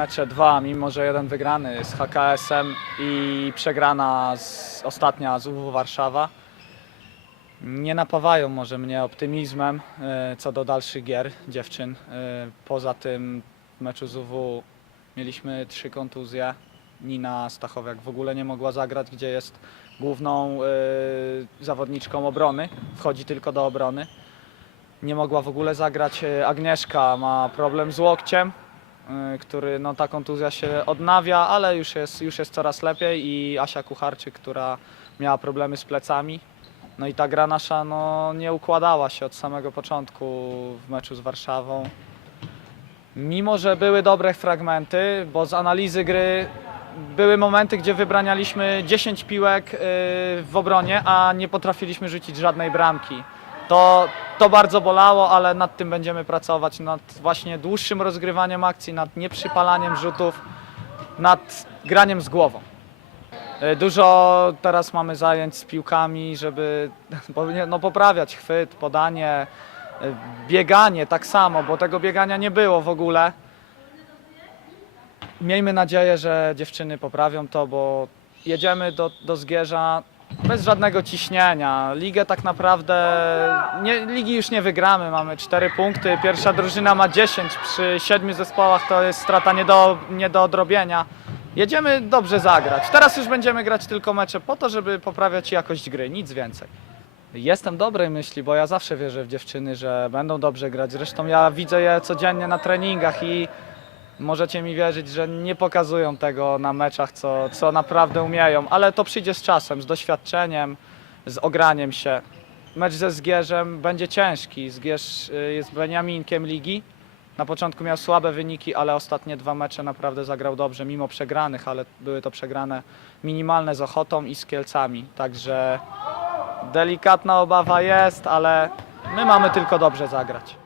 mecze, dwa, mimo że jeden wygrany z HKS-em i przegrana z, ostatnia z UW Warszawa, nie napawają może mnie optymizmem e, co do dalszych gier dziewczyn. E, Poza tym w meczu z UW mieliśmy trzy kontuzje. Nina Stachowiak w ogóle nie mogła zagrać, gdzie jest główną e, zawodniczką obrony, wchodzi tylko do obrony. Nie mogła w ogóle zagrać. Agnieszka ma problem z łokciem, który no, ta kontuzja się odnawia, ale już jest, już jest coraz lepiej i Asia Kucharczyk, która miała problemy z plecami. No i ta gra nasza no, nie układała się od samego początku w meczu z Warszawą. Mimo, że były dobre fragmenty, bo z analizy gry były momenty, gdzie wybranialiśmy 10 piłek yy, w obronie, a nie potrafiliśmy rzucić żadnej bramki. To, to bardzo bolało, ale nad tym będziemy pracować, nad właśnie dłuższym rozgrywaniem akcji, nad nieprzypalaniem rzutów, nad graniem z głową. Y, Dużo teraz mamy zajęć z piłkami, żeby no, poprawiać chwyt, podanie, y, bieganie tak samo, bo tego biegania nie było w ogóle. Miejmy nadzieję, że dziewczyny poprawią to, bo jedziemy do, do Zgierza bez żadnego ciśnienia. Ligę tak naprawdę, nie, ligi już nie wygramy, mamy 4 punkty, pierwsza drużyna ma 10, przy 7 zespołach to jest strata nie do, nie do odrobienia. Jedziemy dobrze zagrać. Teraz już będziemy grać tylko mecze po to, żeby poprawiać jakość gry, nic więcej. Jestem dobrej myśli, bo ja zawsze wierzę w dziewczyny, że będą dobrze grać. Zresztą ja widzę je codziennie na treningach i możecie mi wierzyć, że nie pokazują tego na meczach, co, co naprawdę umieją, ale to przyjdzie z czasem, z doświadczeniem, z ograniem się. Mecz ze Zgierzem będzie ciężki. Zgierz y, jest Beniaminkiem ligi. Na początku miał słabe wyniki, ale ostatnie dwa mecze naprawdę zagrał dobrze, mimo przegranych, ale były to przegrane minimalne z Ochotą i z Kielcami. Także delikatna obawa jest, ale my mamy tylko dobrze zagrać.